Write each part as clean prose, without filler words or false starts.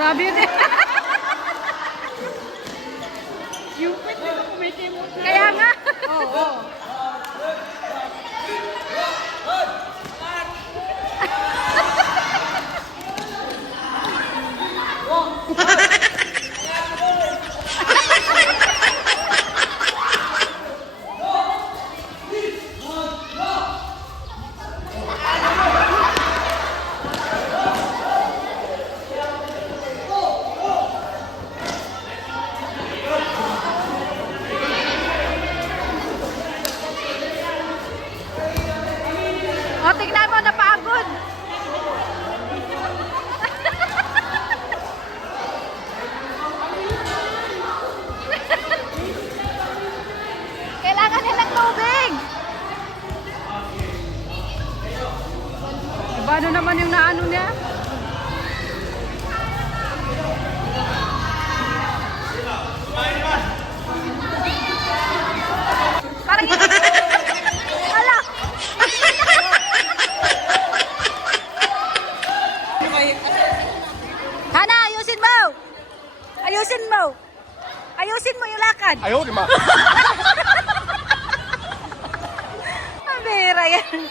Grabe yun eh. Yung pwede na kumikimot. Kaya nga. Oo. O, tignan mo, napagod. Kailangan nilang tubig. Paano naman yung naano niya? Parang ito. Ala! Hana, ayusin mo! Ayusin mo! Ayusin mo yung lakad! Ayaw, di ma. Ang bihira yan.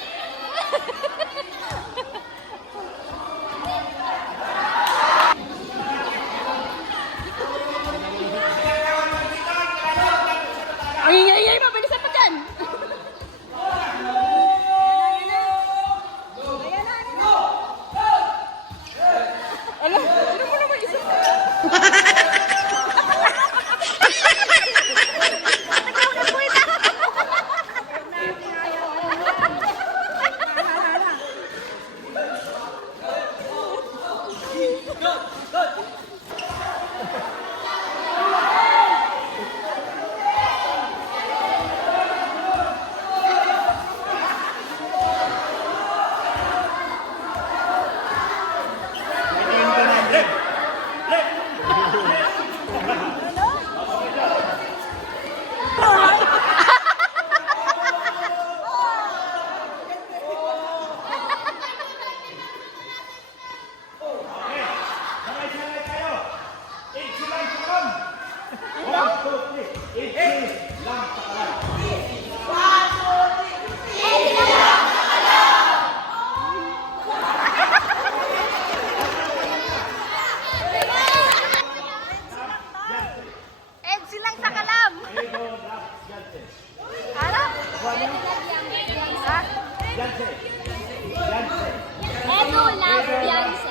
Ay, mabilisan pa dyan! Ala, sino mo naman isa? Silang sa kalam. Harap. Ha? Edo love Beyonce.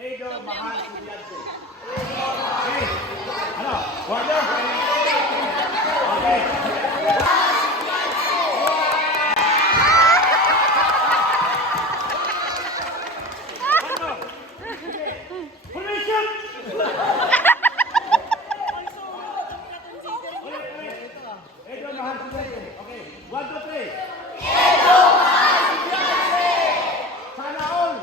Edo, mahal si Beyonce. Okay. Ano? Water? Okay. Permission! Edo, mahal si Beyonce. Okay. 1, 2, 3. Edo, mahal si Beyonce! Sana all!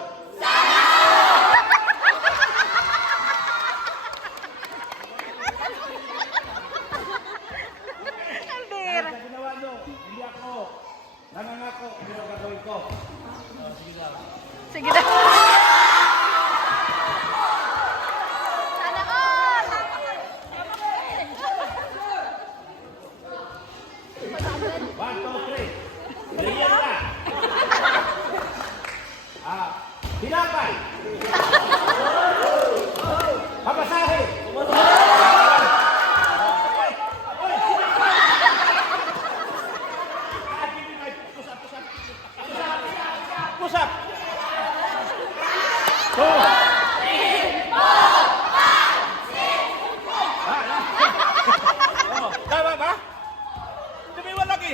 Ang bihira. Sa ginawa nyo, hindi ako nangangako, hindi ako gagawin ko. Sige na. Sana all! 1, 2, 3. Bigyan na. Hinapan. Papasahe. Pusap. Tama ba? Tumiwan lagi.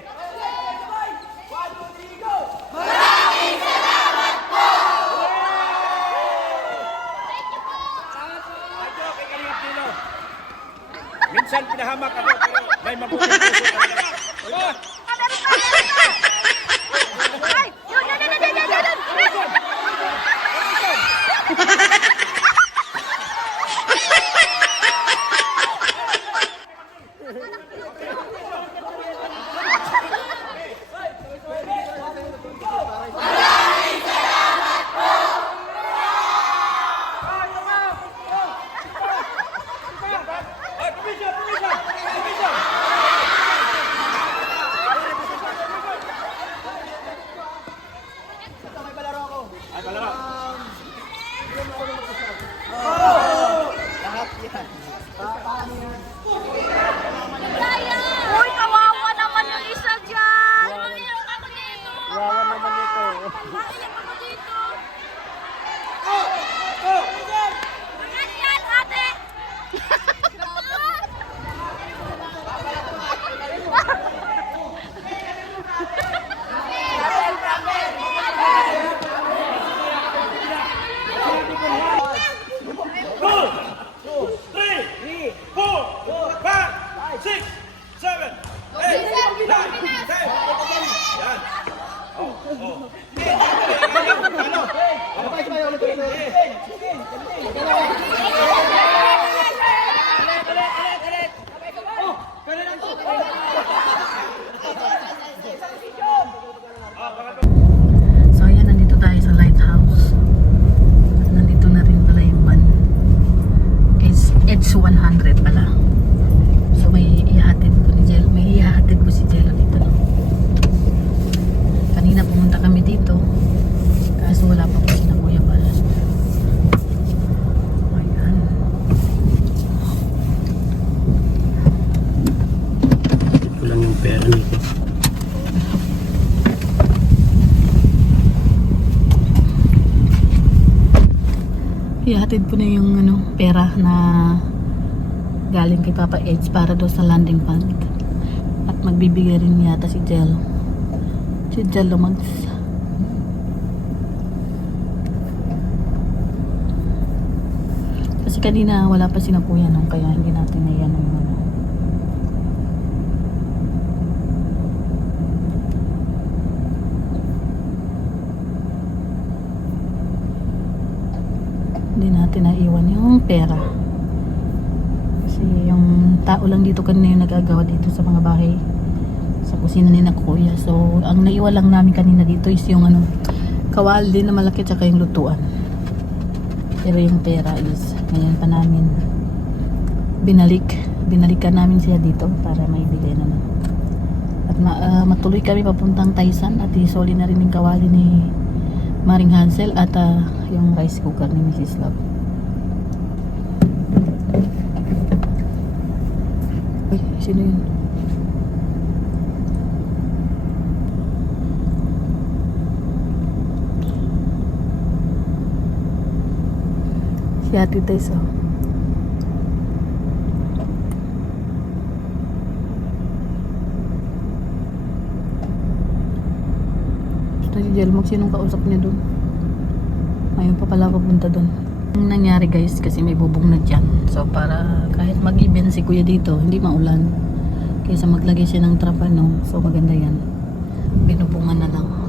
One, two, three, go! Ito, kay Kalingap Nino. Minsan pinahamak ako, pero may mabuting puso talaga. Oh! Ay! Yun! Ay, permission! Ay, palaro. Uy, kawawa naman yung isa dyan! Wawan naman ito. Yan, ate! Two, three, four, five, six, seven, eight, nine, 10. Yan. So ayan, nandito tayo sa lighthouse. Nandito na rin pala yung van. It's 100 pala. So may ihahatid po ni Jello. May ihahatid po si Jello dito. No? Kanina pumunta kami dito. Kaso wala pa po si na Kuya Bal. Ayan. Ito lang yung pera nito. Ihatid po na yung pera na galing kay Papa Edge para doon sa landing fund. At magbibigay rin yata si Jello. Si Jello Kasi kanina wala pa si na Kuya nung kaya hindi natin na yan yung hindi natin naiwan yung pera kasi yung tao lang dito kanina yung nagagawa dito sa mga bahay sa kusina ni na Kuya. So ang naiwan lang namin kanina dito is yung kawali na malaki tsaka yung lutuan, pero yung pera is ngayon pa namin binalikan namin siya dito para may bigay naman at matuloy kami papuntang Taysan at isoli na rin yung kawali ni Maring Hansel at yung rice cooker ni Mrs. Love. Uy, sino yun? Si Ate Tess, oh. Si Jelmog, sinong kausap niya doon? Ayaw pa pala papunta doon. Ang nangyari guys, kasi may bubong na dyan. So para kahit mag-event si Kuya dito, hindi maulan. Kaysa maglagay siya ng trapano. So maganda yan. Binubungan na lang.